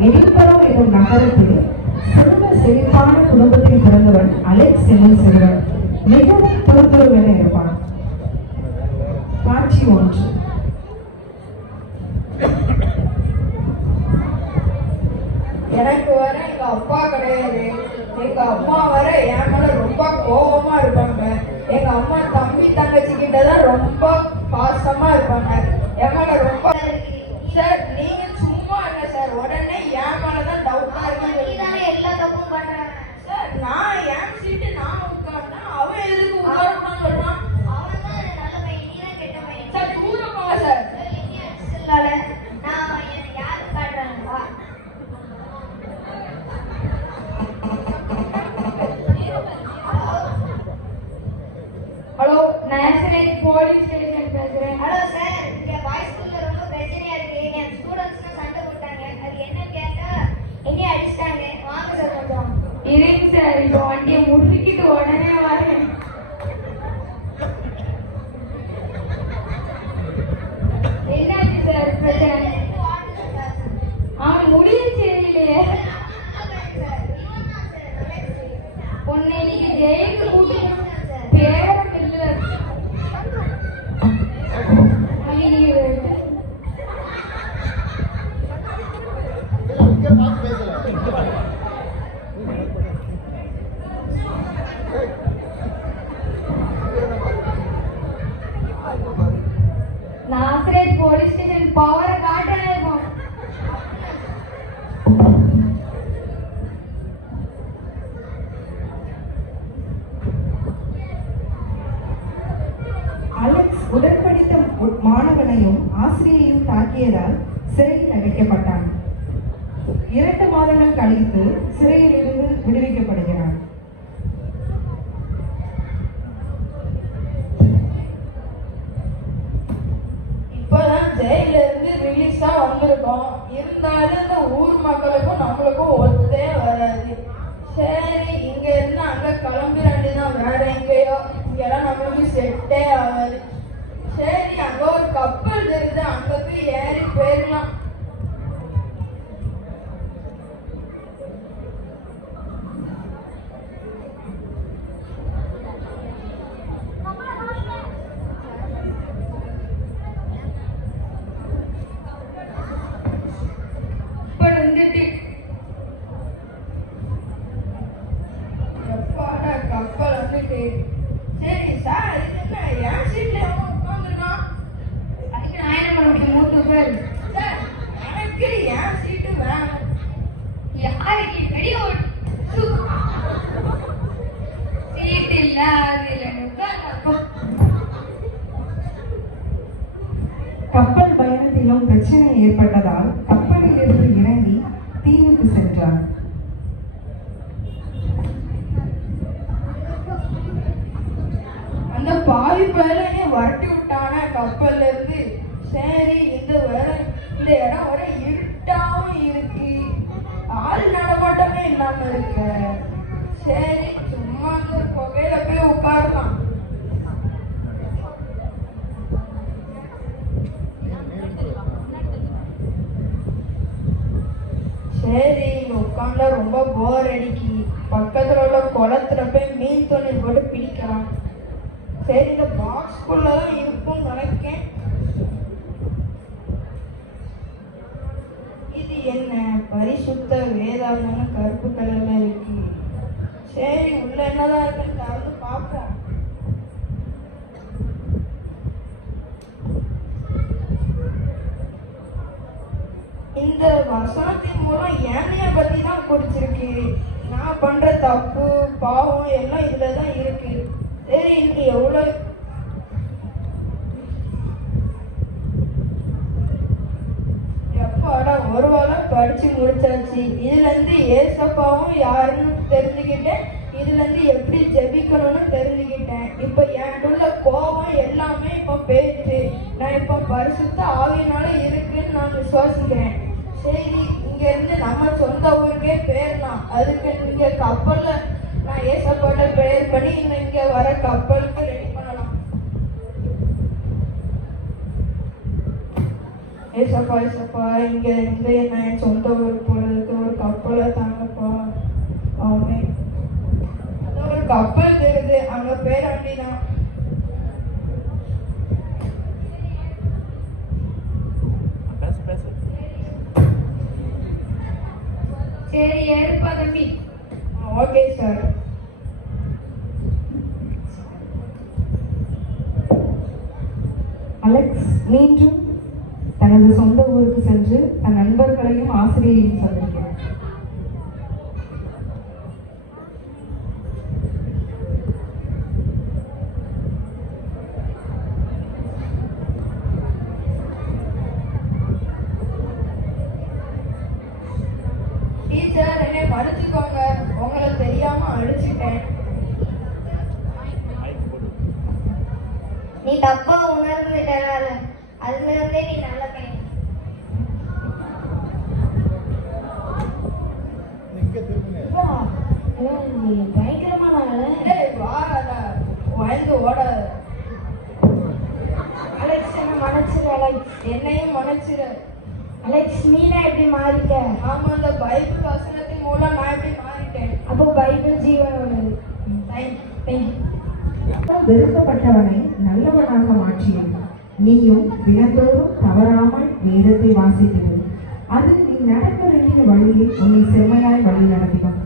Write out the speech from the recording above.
Edinburgh எனும் நகரத்தில் செல்வ செழிப்பான குடும்பத்தில் பிறந்தவன் அலெக்ஸ் என்னும் சிறுவன். மிகவும் துருதுருவென இருப்பான். காட்சி ஒன்று. எனக்கு வர எங்க அப்பா கிடையாது. எங்க அம்மா வர என் மேல ரொம்ப கோபமா இருப்பாங்க. எங்க அம்மா தம்பி தங்கச்சி கிட்ட தான் ரொம்ப பாசமா இருப்பாங்க என் மேல ரொம்ப சார் நீங்க சும்மா இருங்க சார் உடனே என் மேல தான் டவுட்டா இருக்கு நீதானே எல்லா தப்பும் பண்ற சார் நான் என் சீட்டு நான் உட்கார்ந்தா அவன் எதுக்கு உட்காரக்கூடாதுன்னு சொல்றான் அவன் தான் நல்ல பையன் நீ தான் கெட்ட பையன் சார் தூர போங்க சார் சொல்லாத நான் எனக்கு யாரு காட்டுறாங்களா ஹலோ நேஷனல் போலீஸ் ஸ்டேஷன் பேசுறேன் ஹலோ சார் இங்க பாய்ஸ் ஸ்கூல்ல ரொம்ப பிரச்சனையா இருக்கு என் ஸ்டூடண்ட்ஸ்லாம் சண்டை போட்டாங்க அது என்ன கேட்டா என்னைய அடிச்சிட்டாங்க வாங்க சார் கொஞ்சம் இருங்க சார் இப்போ வண்டியை முறுக்கிட்டு உடனே வரேன். என்னாச்சு சார் பிரச்சனை? அவன் முடிய அலெக்ஸ் உடன்படித்த மாணவனையும் ஆசிரியையும் தாக்கியதால் சிறையில் அடைக்கப்பட்டான். இரண்டு மாதங்கள் கழித்து சிறையில் இருந்து விடுவிக்கப்படுகிறான். இப்பதான் ஜெயில இருந்து ரிலீஸா வந்திருக்கோம். இருந்தாலும் இந்த ஊர் மக்களுக்கும் நம்மளுக்கும் ஒத்தே வராது. சரி இங்க இருந்து அங்க கிளம்பிட வேண்டியதான் வேற எங்கேயோ. இங்கெல்லாம் நம்மளுக்கு செட்டே ஆகாது. அங்க ஒரு கப்பல் தெரியுது? அங்க போய் ஏறி போய் கப்பல் வந்துட்டு எப்பாடா கப்பல் வந்துட்டு சரி சார் அதுக்கு என்ன என் சீட்ல எவன் உட்காந்துருக்கான் அதுக்கு நான் என்ன பண்ண முடியும் மூட்டு பேர் சார் எனக்கு என் சீட்டு வேணும் யாருக்கு வெடி ஓட்டு சீட் இல்ல அது இல்லைன்னு கப்பல் பயணத்திலும் பிரச்சனை ஏற்பட்டதால் கப்பலில் இருந்து இறங்கி தீவுக்கு சென்றான் அந்த பாவி பேரனே வரட்டி விட்டான? கப்பல்ல இருந்து சரி இந்த வர. இந்த இடம் வர இருட்டாவும் இருக்கு. ஆள் நடமாட்டமே இல்லாம இருக்க. சரி சும்மா அந்த புகையில போய் உட்காரலாம் சரி இங்க உட்காந்தா ரொம்ப போர் அடிக்கி. பக்கத்துல உள்ள குளத்துல போய் மீன் தொழில் போட்டு பிடிக்கலாம் சரி இந்த பாக்ஸ்குள்ள தான் இருக்கும்னு நினைக்கேன். இது என்ன பரிசுத்த வேதாந்தம்னு கருப்பு கலர்ல இருக்கு. சரி உள்ள என்னதான் இருக்குன்னு திறந்து பார்ப்போம் இந்த வசனத்தின் மூலம் ஏனைய பத்தி தான் குறிச்சிருக்கு நான் பண்ற தப்பு பாவம் எல்லாம் இதுல தான் இருக்கு. சரி இன்னைக்கு எவ்வளோ எப்போடா ஒரு வாரம் படிச்சு முடிச்சாச்சு. இதுல இருந்து ஏசப்பாவும் யாருன்னு தெரிஞ்சுக்கிட்டேன். இதுல இருந்து எப்படி ஜெபிக்கணும்னு தெரிஞ்சுக்கிட்டேன். இப்ப எனக்குள்ள கோபம் எல்லாமே இப்ப போயிடுச்சு. நான் இப்ப பரிசுத்த ஆவியினால இருக்குன்னு நான் விசுவாசிக்கிறேன். சரி இங்க இருந்து நம்ம சொந்த ஊருக்கே போயிடலாம். அதுக்கு நீங்க கப்பல்ல நான் ஏசப்பட்ட பிரேயர் பண்ணி இங்க வர கப்பலுக்கு ரெடி பண்ணலாம். ஏசப்பா ஏசப்பா இங்க இருந்து நான் என் சொந்த ஊருக்கு போறதுக்கு ஒரு கப்பலை தாங்கப்பா அவமே ஒரு கப்பல் தெரியுது அங்க பேர் அப்படிதான் சரி ஏற்பா தம்பி ஓகே சார் அலெக்ஸ் மீண்டும் தனது சொந்த ஊருக்கு சென்று தன் நண்பர்களையும் ஆசிரியரையும் சந்தித்தார். டீச்சர் என்னை மன்னிச்சுக்கோங்க உங்களை தெரியாம அடிச்சிட்டேன் நீ தப்பா உணர்ந்துட்டனால அதுல இருந்தே நீ நல்ல பையன். என்னையும் மன்னிச்சிரு. அலெக்ஸ் நீனா எப்படி மாறிட்ட ஆமா அந்த பைபிள் வசனத்தின் மூலம் நான் எப்படி மாறிட்டேன்? அப்போ பைபிள் ஜீவன் உள்ளது வெறுக்கப்பட்டவனை நல்லவனாக மாற்றியது. நீயும் தினந்தோறும் தவறாமல் வேதத்தை வாசிக்கிறது அது நீ நடக்க வேண்டிய வழியில் உன்னை செம்மையாய் வழி நடத்திடும்